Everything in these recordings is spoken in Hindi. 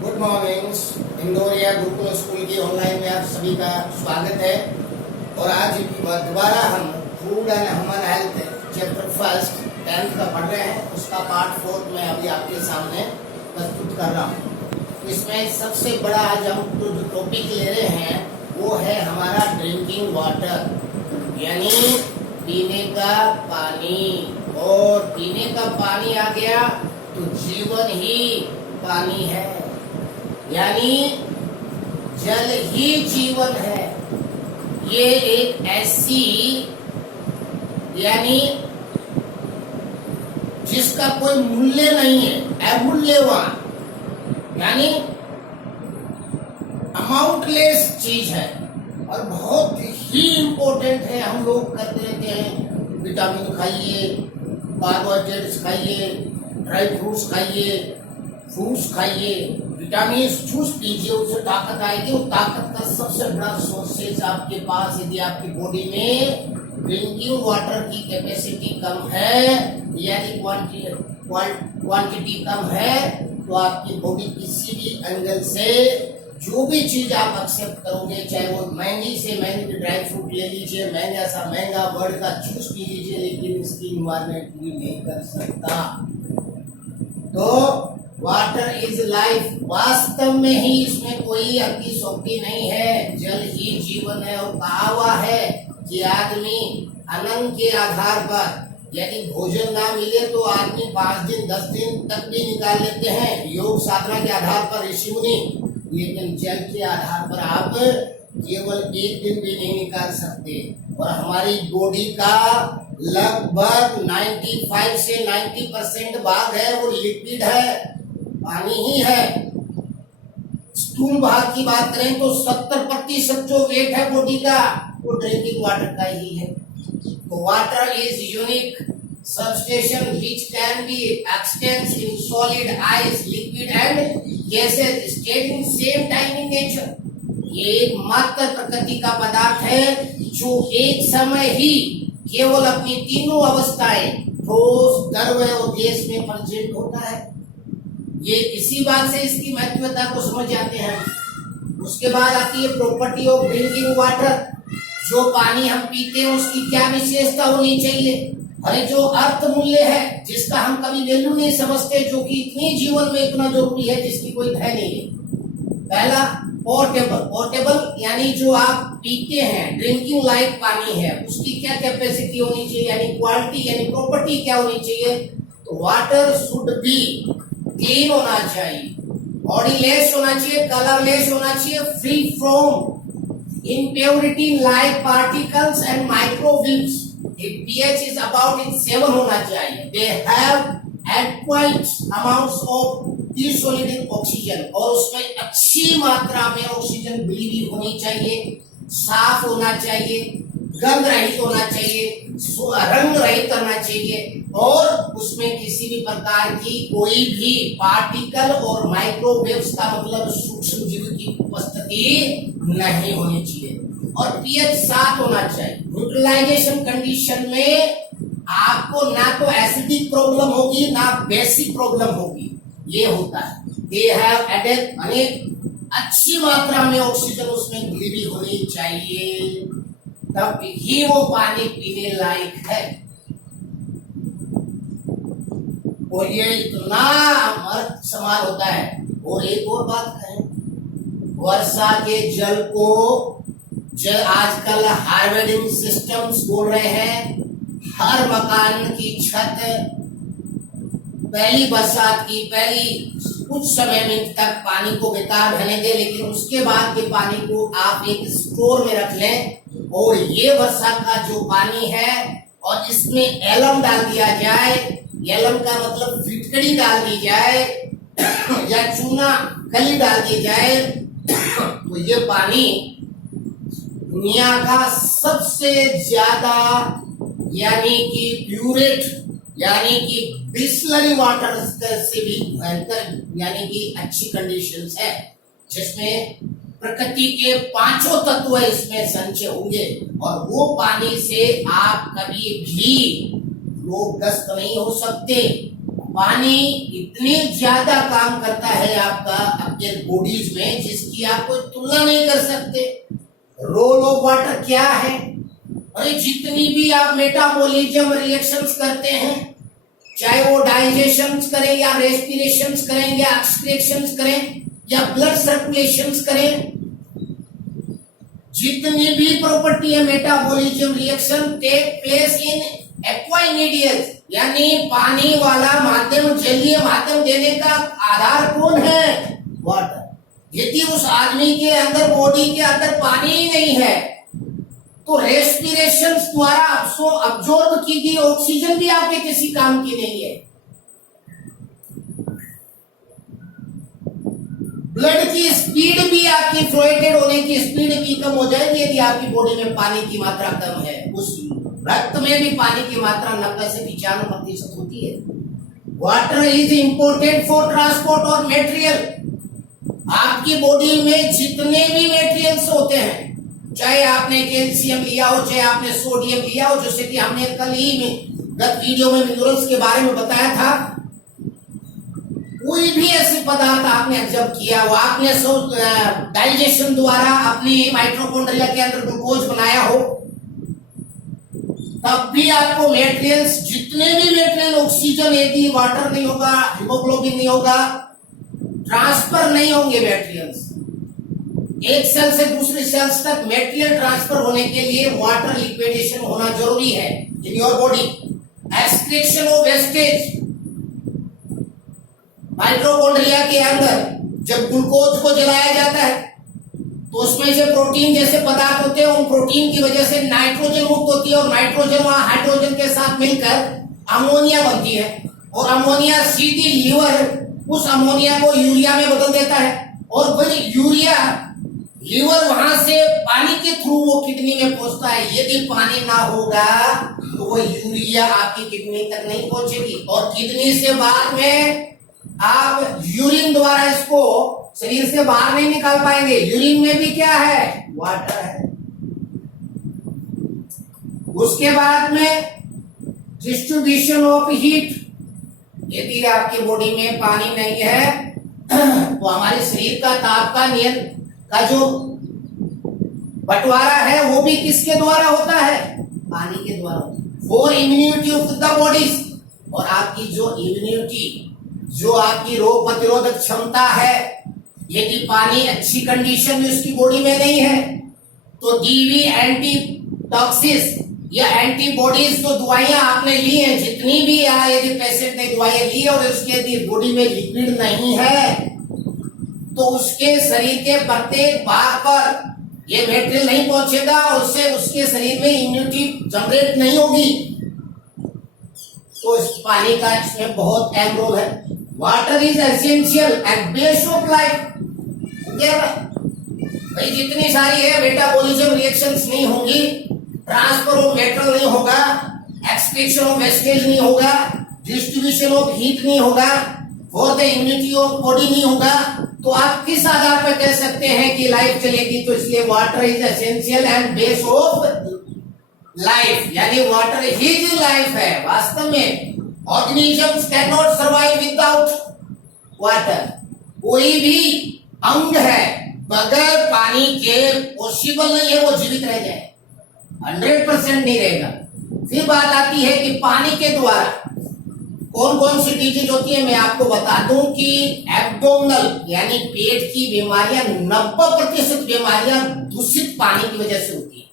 Good morning. Indoria Gurukul school की ऑनलाइन में आप सभी का स्वागत है। और आज दोबारा हम food and human health chapter first 10th का पढ़ रहे हैं। उसका पार्ट 4 में अभी आपके सामने प्रस्तुत कर रहा हूँ। इसमें सबसे बड़ा आज हम जो टॉपिक ले रहे हैं वो है हमारा ड्रिंकिंग वाटर, यानी पीने का पानी। और पीने का पानी आ गया तो जीवन ही पानी है, यानी जल ही जीवन है। ये एक ऐसी, यानी जिसका कोई मूल्य नहीं है, अमूल्यवान, यानी अमाउंटलेस चीज है और बहुत ही इंपॉर्टेंट है। हम लोग करते रहते हैं, विटामिन खाइए, कार्बोहाइड्रेट्स खाइए, ड्राई फ्रूट्स खाइए, फ्रूट्स खाइए, विटामिन जूस पीजिए, उससे ताकत आएगी। वो ताकत का सबसे बड़ा सोर्सेज आपके पास, यदि आपकी बॉडी में ड्रिंकिंग वाटर की कैपेसिटी कम है, यानी क्वांटिटी कम है, तो आपकी बॉडी किसी भी एंगल से जो भी चीज आप एक्सेप्ट करोगे, चाहे वो महंगी से महंगी ड्राई फ्रूट ले लीजिए, महंगा सा महंगा वर्ल्ड का जूस पी लीजिए, लेकिन इसकी इन्वायरमेंट पूरी नहीं कर सकता। तो वाटर इज लाइफ, वास्तव में ही इसमें कोई अतिशोक्ति नहीं है, जल ही जीवन है। और कहा हुआ है कि आदमी अन्न के आधार पर, यदि भोजन ना मिले तो आदमी 5 दिन 10 दिन तक भी निकाल लेते हैं योग साधना के आधार पर, ऋषि मुनि, लेकिन जल के आधार पर आप केवल 1 दिन भी नहीं निकाल सकते। और हमारी बॉडी का लगभग 95 से 90% भाग है वो लिक्विड है, पानी ही है। स्थूल भाग की बात करें तो 70% जो वेट है बॉडी का वो ड्रिंकिंग वाटर का ही है। तो water is unique substation which can be extends in solid, ice, liquid and gases stayed in same time in nature। ये एकमात्र प्रकृति का पदार्थ है जो एक समय ही केवल अपनी तीनों अवस्थाएं ठोस, द्रव्य और गैस में प्रेजेंट होता है। ये इसी बात से इसकी महत्वता को समझ जाते हैं। उसके बाद आती है प्रॉपर्टी ऑफ ड्रिंकिंग वाटर। जो पानी हम पीते हैं उसकी क्या विशेषता होनी चाहिए, अरे जो अर्थ मूल्य है जिसका हम कभी वैल्यू नहीं समझते, जो कि इतनी जीवन में इतना जरूरी है जिसकी कोई है नहीं है। पहला पोर्टेबल, पोर्टेबल यानी जो आप पीते हैं, ड्रिंकिंग लायक पानी है, उसकी क्या कैपेसिटी होनी चाहिए, यानी क्वालिटी, यानी प्रॉपर्टी क्या होनी चाहिए। तो वाटर शुड बी क्लीन होना चाहिए, बॉडीलेस होना चाहिए, कलरलेस होना चाहिए, free from impurity like particles and microwaves। pH is about in 7 होना चाहिए। They have adequate amounts of desolating oxygen, और उसमें अच्छी मात्रा में ऑक्सीजन मिली हुई होनी चाहिए, साफ होना चाहिए, गंध रहित होना चाहिए, रंग रहित करना चाहिए, और उसमें किसी भी प्रकार की कोई भी पार्टिकल और माइक्रोवेव्स का मतलब सूक्ष्म जीव की उपस्थिति नहीं होनी चाहिए। और पीएच 7 होना चाहिए। न्यूट्रलाइजेशन कंडीशन में आपको ना तो एसिडिक प्रॉब्लम होगी ना बेसिक प्रॉब्लम होगी, ये होता है। दे हैव एडेड, यानी अच्छी मात्रा में ऑक्सीजन उसमें मिली हुई होनी चाहिए, तब ही वो पानी पीने लायक है। और ये इतना अमृत समान होता है। और एक और बात करें, वर्षा के जल को आजकल हार्वेस्टिंग सिस्टम्स बोल रहे हैं। हर मकान की छत पहली बरसात की पहली कुछ समय में तक पानी को बेकार रहने दे, लेकिन उसके बाद के पानी को आप एक स्टोर में रख लें, और ये वर्षा का जो पानी है और इसमें एलम डाल दिया जाए, एलम का मतलब फिटकड़ी डाल दी जाए या चूना कली डाल दी जाए, तो ये पानी दुनिया का सबसे ज्यादा, यानी कि प्यूरेट, यानी कि बिस्लरी वाटर से भी भयंकर, यानी कि अच्छी कंडीशंस है, जिसमें प्रकृति के 5 तत्व इसमें संचय होंगे। और वो पानी से आप कभी भी रोगग्रस्त नहीं हो सकते। पानी इतनी ज्यादा काम करता है आपका आपके बॉडीज में जिसकी आप कोई तुलना नहीं कर सकते। रोल ऑफ वाटर क्या है? अरे जितनी भी आप मेटाबॉलिज्म रिएक्शंस करते हैं, चाहे वो डाइजेशन करें या रेस्पिरेशन करें या एक्सक्रीशन करें या ब्लड सर्कुलेशन करें, जितनी भी प्रॉपर्टी है metabolism reaction take place in aqueous, यानी पानी वाला माध्यम, जलीय माध्यम देने का आधार कौन है? वाटर। यदि उस आदमी के अंदर, बॉडी के अंदर पानी ही नहीं है तो रेस्पिरेशन द्वारा अब्जॉर्ब की गई ऑक्सीजन भी आपके किसी काम की नहीं है। ब्लड की स्पीड भी, आपकी फ्लोएटेड होने की स्पीड भी कम हो जाएगी यदि आपकी बॉडी में पानी की मात्रा कम है। उस रक्त में भी पानी की मात्रा 90 से 95% होती है। Water is important for transport और मेटेरियल। आपकी बॉडी में जितने भी मेटेरियल्स होते हैं, चाहे आपने कैल्शियम लिया हो, चाहे आपने सोडियम लिया हो, जैसे कि हमने कल ही में गत वीडियो में मिनरल्स के बारे में बताया था, कोई भी ऐसे पदार्थ आपने एब्जॉर्ब किया हो, आपने डाइजेशन द्वारा अपनी माइटोकॉन्ड्रिया के अंदर ग्लूकोज बनाया हो, तब भी आपको मेटेरियल्स, जितने भी मेटेरियल, ऑक्सीजन यदि वाटर नहीं होगा, हीमोग्लोबिन नहीं होगा, ट्रांसफर नहीं होंगे मेटेरियल्स। एक सेल से दूसरे सेल्स तक मेटेरियल ट्रांसफर होने के लिए वाटर लिक्विडेशन होना जरूरी है in your body. Excretion of wastage, mitochondria के अंदर जब ग्लूकोज को जलाया जाता है तो उसमें से प्रोटीन जैसे पदार्थ होते हैं, उन प्रोटीन की वजह से नाइट्रोजन मुक्त होती है और नाइट्रोजन वहां हाइड्रोजन के साथ मिलकर अमोनिया बनती है और अमोनिया सीधी लीवर उस अमोनिया को यूरिया में बदल देता है और फिर यूरिया लीवर वहां से पानी के थ्रू वो किडनी में पहुंचता है। यदि पानी ना होगा तो वो यूरिया आपकी किडनी तक नहीं पहुंचेगी और किडनी से बाद में आप यूरिन द्वारा इसको शरीर से बाहर नहीं निकाल पाएंगे। यूरिन में भी क्या है? वाटर है। उसके बाद में डिस्ट्रीब्यूशन ऑफ हीट, यदि आपकी बॉडी में पानी नहीं है तो हमारे शरीर का ताप का नियंत्रण का जो बंटवारा है वो भी किसके द्वारा होता है? पानी के द्वारा। For immunity of the bodies, और आपकी जो इम्यूनिटी, जो आपकी रोग प्रतिरोधक क्षमता है, यदि पानी अच्छी कंडीशन में उसकी बॉडी में नहीं है तो डीवी एंटी टॉक्सिस या एंटीबॉडीज जो दवाइयां आपने ली हैं, जितनी भी, या यदि पेशेंट ने दवाइयां ली और उसके यदि बॉडी में लिक्विड नहीं है तो उसके शरीर के प्रत्येक भाग पर ये मेटेरियल नहीं पहुंचेगा और उससे उसके शरीर में इम्यूनिटी जनरेट नहीं होगी। तो इस पानी का इसमें बहुत अहम रोल है। Water is essential and base of life. भाई जितनी सारी है मेटाबॉलिज्म रिएक्शंस नहीं होंगी, ट्रांसफर ऑफ मेटेरियल नहीं होगा, एक्सक्रीशन ऑफ वेस्टेज नहीं होगा, डिस्ट्रीब्यूशन ऑफ हीट नहीं होगा, for the immunity of body नहीं होगा, तो आप किस आधार पर कह सकते हैं कि लाइफ चलेगी? तो इसलिए water is essential and base of life, यानी वाटर हिज लाइफ है। वास्तव में organisms can not survive without water. कोई भी अंग है बगैर पानी के पॉसिबल नहीं है वो जीवित रह जाए, 100% नहीं रहेगा। फिर बात आती है कि पानी के द्वारा कौन कौन सी डिजीज होती है। मैं आपको बता दूं कि एब्डोमिनल यानी पेट की बीमारियां, 90% बीमारियां दूषित पानी की वजह से होती है।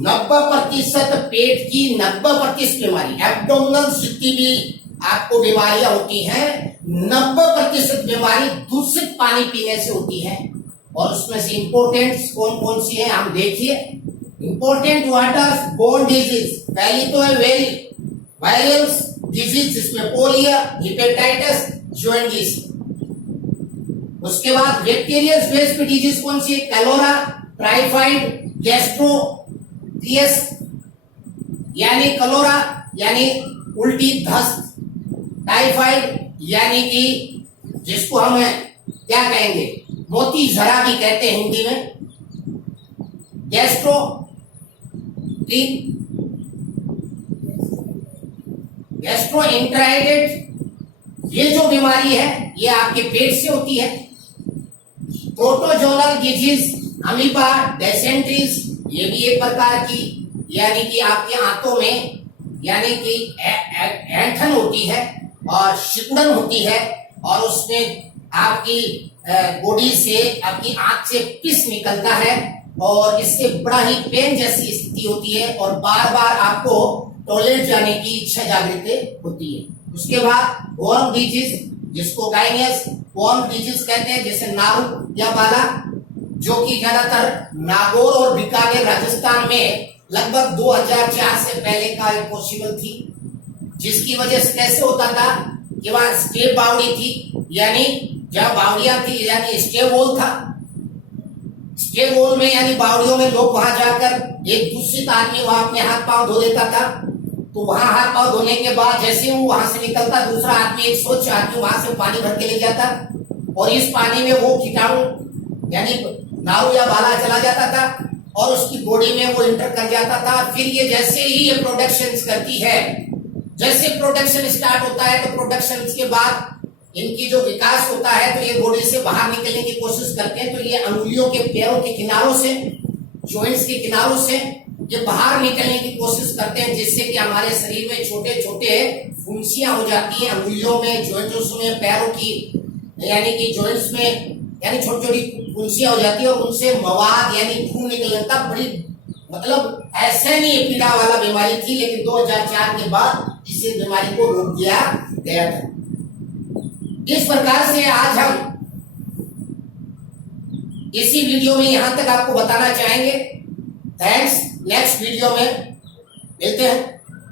90% पेट की 90% बीमारी, एब्डोमिनल जितनी भी आपको बीमारियां होती हैं, 90% बीमारी दूषित पानी पीने से होती है। और उसमें से इंपोर्टेंट कौन कौन सी है हम देखिए। इंपोर्टेंट वाटर बोर्न डिजीज, पहली तो है वायरल डिजीज जिसमें पोलियो, हेपेटाइटिस, जॉन्डिस। उसके बाद बैक्टीरियल बेस्ड डिजीज कौन सी है? कैलोरा, टाइफाइड, गैस्ट्रोटियस यानी कलोरा यानी उल्टी दस्त, टाइफाइड यानी कि जिसको हम क्या कहेंगे, मोती झरा भी कहते हैं हिंदी में, गैस्ट्रो गैस्ट्रोएंटेराइटिस ये जो बीमारी है ये आपके पेट से होती है। प्रोटोजोनल डिजीज अमीबा डेसेंट्रीज ये भी एक प्रकार की यानी कि आपके आंतों में यानी कि ऐंठन होती है और सिकुड़न होती है और उसमें आपकी बॉडी से आपकी आंख से पिस निकलता है और इससे बड़ा ही पेन जैसी स्थिति होती है और बार बार आपको टॉयलेट जाने की इच्छा जागृत होती है। उसके बाद वॉर्म डिजीज जिसको गाइनियस वॉर्म डिजीज कहते हैं, जैसे नारू या बाला, जो कि ज्यादातर नागौर और बीकानेर राजस्थान में लगभग 2004 से पहले का पॉसिबल थी, जिसकी वजह से कैसे होता था कि वहां स्टेप बावड़ी थी, यानी जहां बावड़ियां थी यानी स्टेप वॉल था, स्टेप वॉल में यानी बावड़ियों में लोग वहां जाकर एक दूसरे आदमी वहां अपने हाथ पांव धो देता था। तो वहां हाथ पांव धोने के बाद जैसे वो वहां से निकलता दूसरा आदमी एक स्वच्छ आदमी वहां से पानी भर के ले जाता और इस पानी में वो कीटाणु यानी नारू या बाला चला जाता था और उसकी बॉडी में वो इंटर कर जाता था। फिर ये जैसे ही ये प्रोडक्शन करती है, जैसे प्रोडक्शन स्टार्ट होता है तो प्रोडक्शन के बाद इनकी जो विकास होता है तो ये बॉडी से बाहर निकलने की कोशिश करते हैं। तो ये अंगुलियों के पैरों के किनारों से जॉइंट्स के किनारों से ये बाहर निकलने की कोशिश करते हैं, जिससे कि हमारे शरीर में छोटे छोटे फुंसियां हो जाती हैं अंगुलियों में, जॉइंट्स में, पैरों की यानी कि जॉइंट्स में यानी छोटी छोटी फुंसियां हो जाती है और उनसे मवाद यानी खून निकलने का बड़ी मतलब ऐसा नहीं पीड़ा वाला बीमारी थी, लेकिन 2004 के बाद इस बीमारी को रोक दिया गया था। इस प्रकार से आज हम इसी वीडियो में यहां तक आपको बताना चाहेंगे। थैंक्स, नेक्स्ट वीडियो में मिलते हैं।